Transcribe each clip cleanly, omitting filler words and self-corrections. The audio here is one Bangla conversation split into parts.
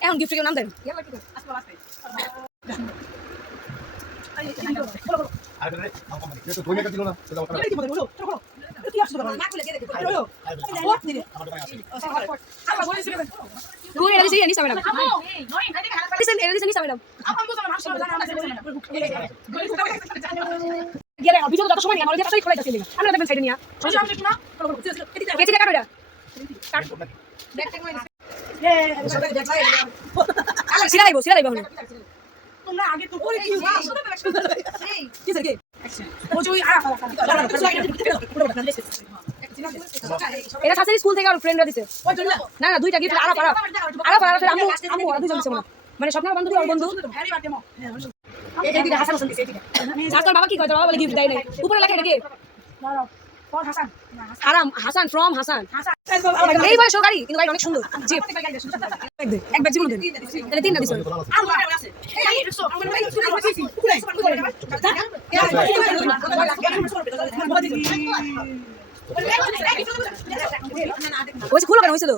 এখন গিফট নাম দেন যত সময় আমরা সাইডে নিয়ে সিরাইবো তোমরা আগে তো ওরে কি কি সরকে ও যে এটা শাসের স্কুল থেকে আর ফ্রেন্ডরা দিছে না না দুইটা গিফট আরা আম্মু আম্মু ওরা দুজন দিছে মানে স্বপ্নের বন্ধু আর বন্ধু এই দিকে হাসান দিছে এই দিকে জাস্টার বাবা কি কয় বাবা বলে গিফট দেয় নাই উপরে লেখা এটা কি ফর হাসান আরাম হাসান ফ্রম হাসান এই বয়স গাড়ি কিন্তু গাড়ি অনেক সুন্দর জিপ এক ব্যাগ জীবন দেন তাহলে তিনটা দিছেন ওই খুলো কেন হইছে তো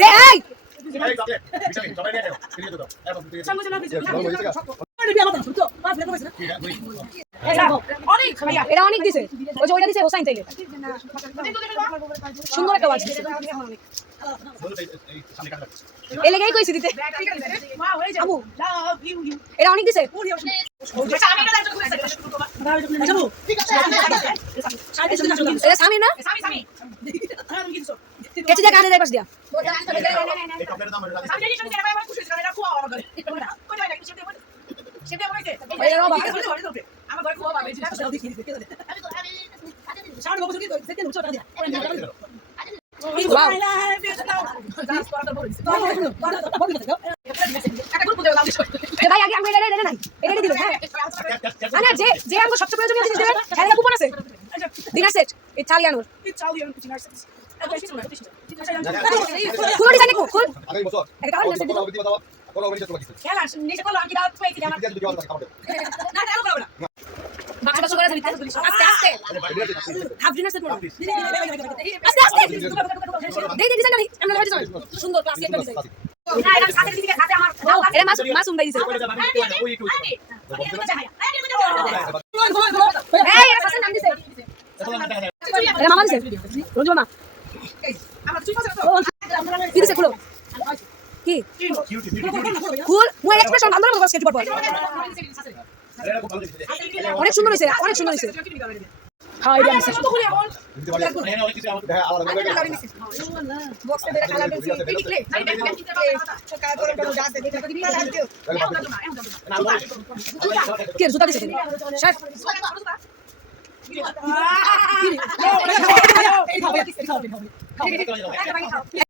দে এই এটা অনেক দিছে ওই যে ওইটা দিছে হোসাইন চাইলে সুন্দর একটা ওয়াচ এই লেগেই কইছি দিতে আবু এটা অনেক দিছে এটা সামি না কেটে যা কানে দেয় পাশ দিয়া সবচেয়ে প্রয়োজনীয় জিনিস দেবেন কুপন আছে ডিনার সেট ইটালিয়ানোর খুলো ডিজাইন খুল এটা কালার আছে খেলা নিচে করলো আমি দাও পেয়েছি আমার না না করব না বাক্স বাক্স করে দিতে আস্তে আস্তে হাফ ডিনার সেট আস্তে আস্তে দেই দেই ডিজাইন আমরা হয়ে যাবে সুন্দর ক্লাসিক একটা ডিজাইন না এটা সাথে দিকে সাথে আমার এটা মাসুম ভাই দিছে এই এটা সাথে নাম দিছে এটা মামা দিছে রঞ্জু মামা আমরা তুই কি দিছে খুলো কি ফুল মই এক্সপ্রেশন ভালো করে স্কেচ করব অনেক সুন্দর হইছে হ্যাঁ এটা আছে কত করে এখন অনেক কিছু আমাকে দেখা আলাদা করে বক্সে দেখা কালার দিছি দেখলে সকাল করে করে যা আছে দেখতে দিবি কি জুতা দিছে স্যার এই হবে